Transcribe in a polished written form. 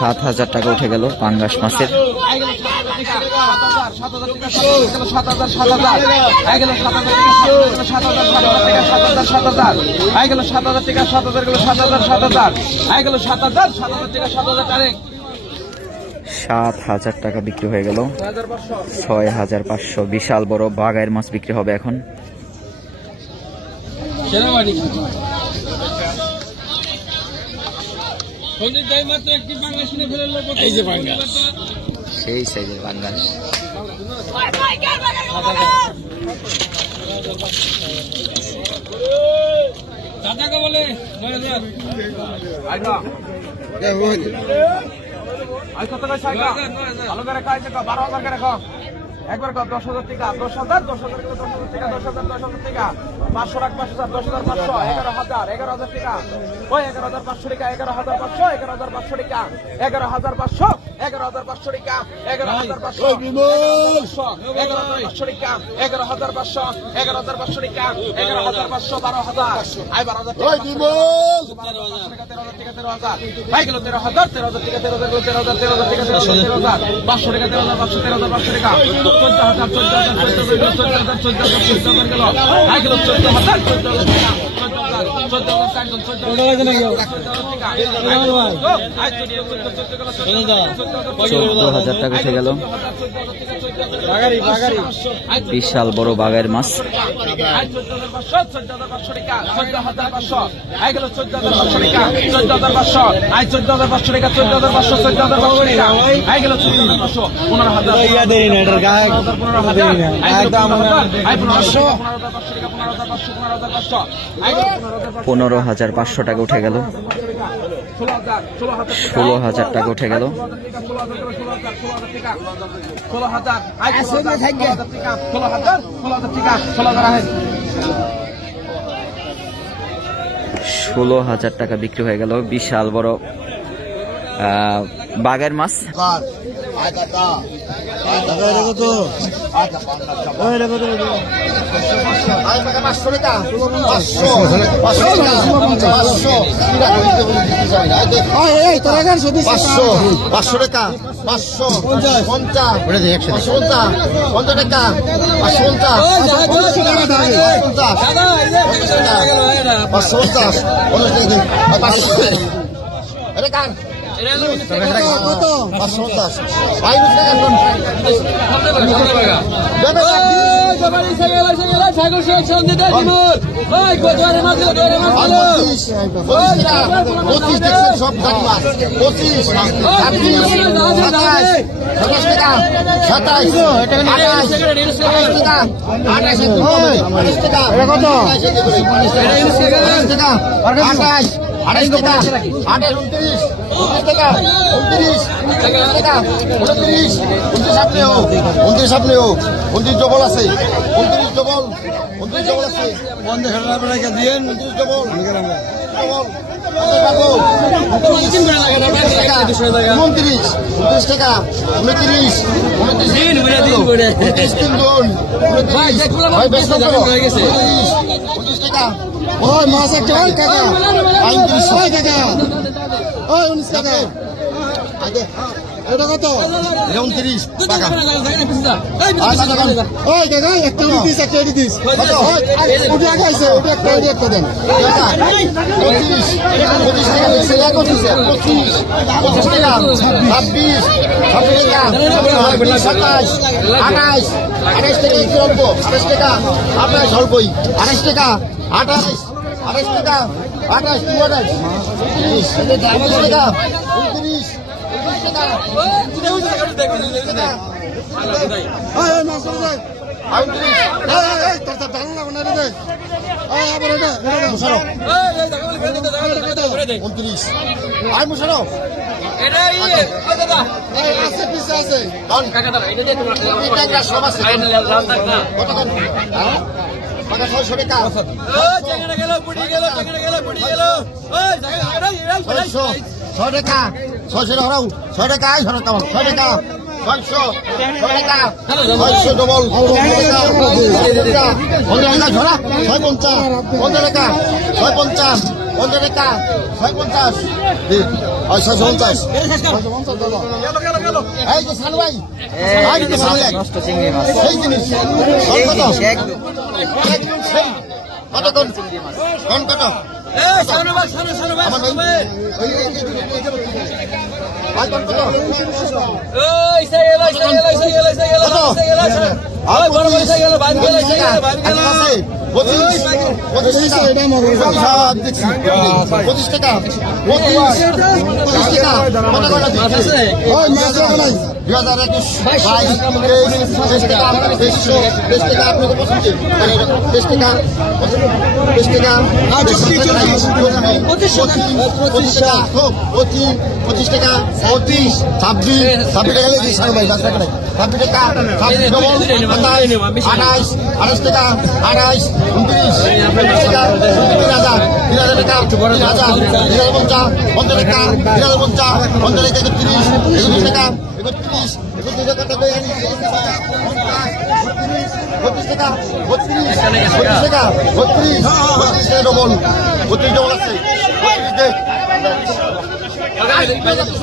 7,000 টাকা উঠে গেল পাঙ্গাস মাছের। 7,000 টাকা বিক্রি হয়ে গেল। 6,500 বিশাল বড় বাগায়ের মাছ বিক্রি হবে এখন। সেই সাইজের পাঙ্গাস। একবার 10,000 টাকা, 10,000 10,000 টাকা, 10,000 টাকা, 500 রাখ, 5,000 10,500, 11,000 11,000 টাকা, ওই 11,500 টাকা, 11,500, 11,500 টাকা, 11,500, 11,500 টাকা, 11,500, 11,500 টাকা, 11,500, 11,500 টাকা, 11,500, 12,000, আই 12,000 টাকা, 13,000 টাকা, 13,000, ভাই গেল 13,000, 13,000 টাকা, 13,000 টাকা, 13,000 টাকা, 13,000, 500 টাকা, 13,500, 13,500 টাকা, 14,000, 14,000 গেল, ভাই গেল 14,000, 14,000 টাকা, 14,000 টাকা উঠে গেল। বিশাল বড় বাগায়ের মাছ। 14,500 টাকা, 14,500 টাকা, 14,500, 14,500 টাকা, 14,500, 14,500 টাকা, 15,000, 15,500 টাকা উঠে গেল। 16,000 টাকা উঠে গেল। 16,000 টাকা বিক্রি হয়ে গেল। বিশাল বড় বাগায়ের মাছ। ডবল আছে, 29 ডবল, 29 ডবল আছে, 29 ডবল, 29 টাকা, 29, 29 তিন গুণ, 29 টাকা। ওই মাছ একটা কাকা, 35 টাকা, ওই 19 টাকা। এটা কত? 29 টাকা। ওই দাদা একটা দিস, একটা দিস। ওটা খাইছে, ওটা একটা দেন। 25 টাকা, 25 টাকা, 25 টাকা, 26 টাকা, 26 টাকা, 27, 28, 28 টাকা একটু অল্প, 28 টাকা, 28 অল্পই, 28 টাকা, 28 টাকা, 28 29 টাকা, 29 টাকা, উনত্রিশ আয় মুশারো ছয়শো টাকা 6 টাকা 600 হরাও 6 টাকা 6 টাকা 6 টাকা 600 টাকা 600 ডবল 15 টাকা ঝরা 650 15 টাকা 650 15 টাকা 650 650 এই যে সানু ভাই এই যে সানু ভাই নষ্ট চিংড়ি মাছ এই জিনিস কত একদম সেই কত কোন কত পঁচিশ টাকা 2021 22 টাকা 23 টাকা আপনাকে পছন্দ 23 টাকা 25 টাকা 25 টাকা 25 টাকা 26 টাকা লেগে সাড়ে ভাই 10 টাকা 26 টাকা 28 টাকা 28 29 টাকা 3000 টাকা 3050 15 টাকা 3050 15 টাকা 30 টাকা 31 টাকা 32 টাকা 32 টাকা 32 ডবল 32 ডবল আছে 32